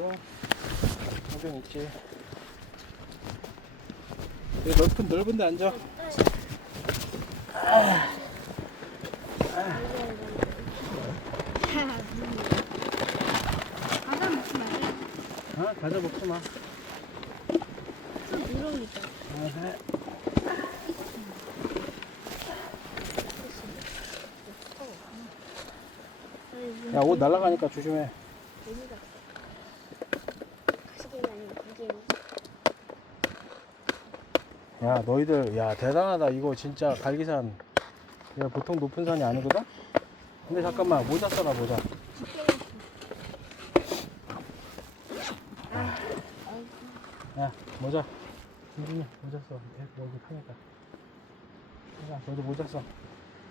있고 화병 있지. 여기 넓은 데 앉아. 과자 먹지 말래. 과자 먹지 마. 좀 누렁이죠. 그래. 야, 옷 날아가니까 조심해. 야, 너희들, 야, 대단하다. 이거 진짜 갈기산. 야, 보통 높은 산이 아니거든? 근데 잠깐만, 모자 써라, 모자. 야, 모자. 진준이, 모자 써. 여기 타니까. 야, 너도 모자 써.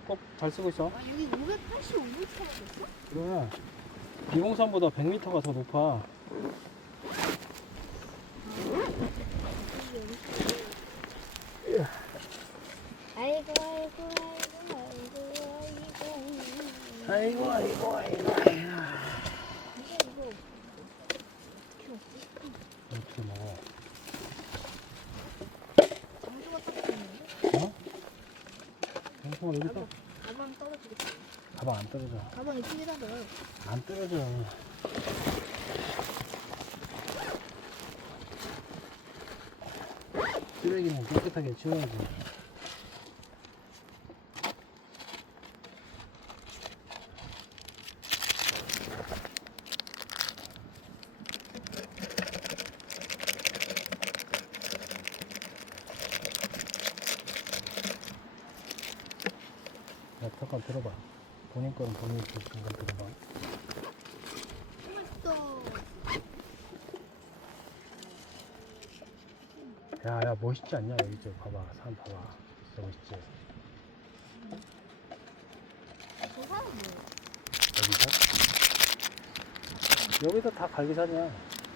꼭 잘 쓰고 있어. 여기 585m라고 있어? 그래. 비봉산보다 100m가 더 높아. 아이고 아이고, 아이고, 아이고, 이거 어떻게 먹어? 장소가 딱 있는데? 어? 정말 여기서? 가방 떨어지겠다. 가방 안 떨어져. 가방이 크긴 하더라. 안 떨어져. 쓰레기는 깨끗하게 치워야지. 야, 잠깐 들어봐. 본인 거는 본인이 잠깐 들어봐. 맛있어. 야, 멋있지 않냐? 여기 저 봐봐. 산 봐봐. 진짜 멋있지? 저 사람 뭐야? 여기서? 여기도 다 갈기산이야.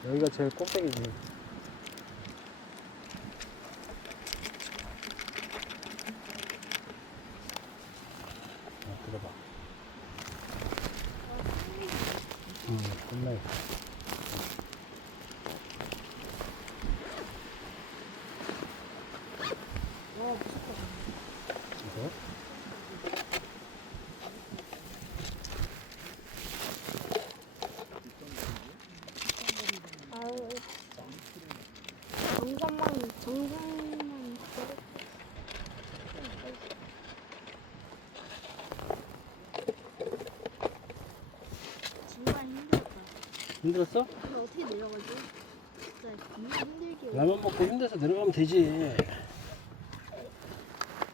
여기가 제일 꼭대기지. 들어봐. 끝나요. 와 무섭다. 이거? 아우 정상만 정말 힘들었다. 힘들었어? 근데 어떻게 내려가지? 진짜 정말 힘들게 라면 먹고 힘들어서 내려가면 되지.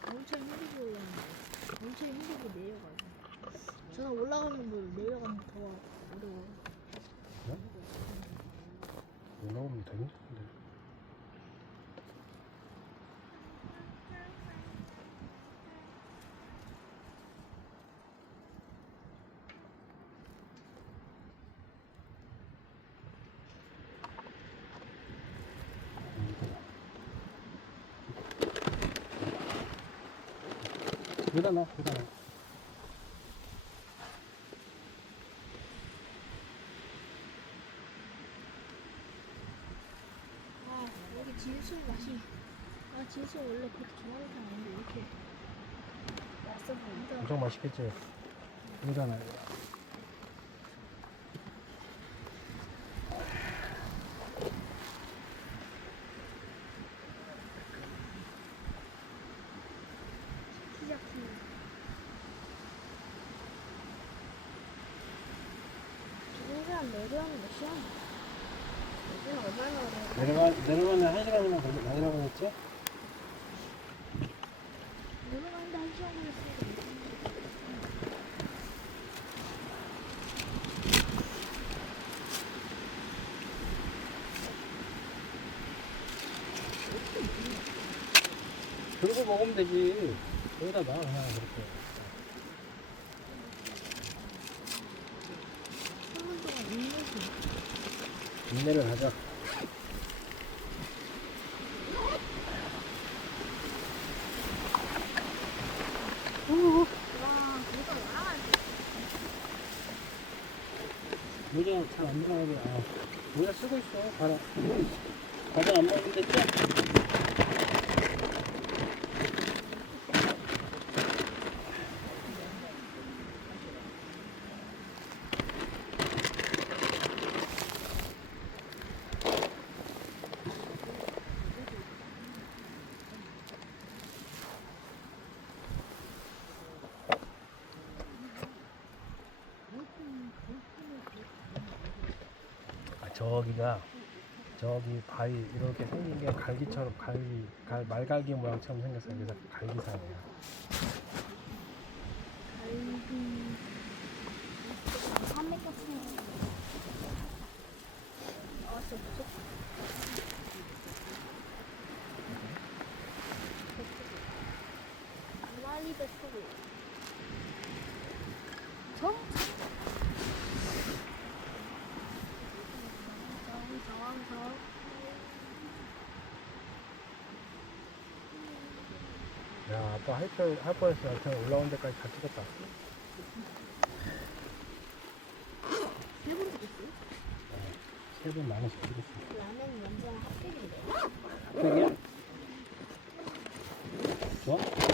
엄청 힘들게 올라가는데 엄청 힘들게 내려가지. 저는 올라가는 거 내려가는 게 더 어려워. 올라오면 되게 힘든데. 여기다 놔, 여기다 놔. 아 여기 진수 맛이 진수 원래 그렇게 좋아하는 사람 아닌데 이렇게 맛있어 보인다. 엄청 맛있겠지? 여기다 놔, 여기다. 시작해. 죽은 사람 내려오는 몇 시간? 여기는 얼마나 어려워? 내려가면 1시간이나 내려가면 했지? 내려가는데 1시간 걸렸어. 들고 먹으면 되지. 여기다 놔, 그냥 그렇게. 3분 동안 인내심. 인내를 하자. 와, 그거 나가야 돼. 모자 잘 안 들어가게. 모자 쓰고 있어. 봐라. 과자 안 먹는데 죠 저기 바위 이렇게 생긴 게 갈기처럼 말갈기 모양처럼 생겼어요. 그래서 갈기산이에요. 산맥 같은 거. 아, 진짜 무섭다. 말리 뱃소리. 정? 정. 야, 아빠 할 뻔했어. 하여튼 올라온 데까지 다 찍었다. 세번 찍었어요? 3분 많으씩 찍었어. 라면 완전 핫팩인데. 핫팩이야? 좋아?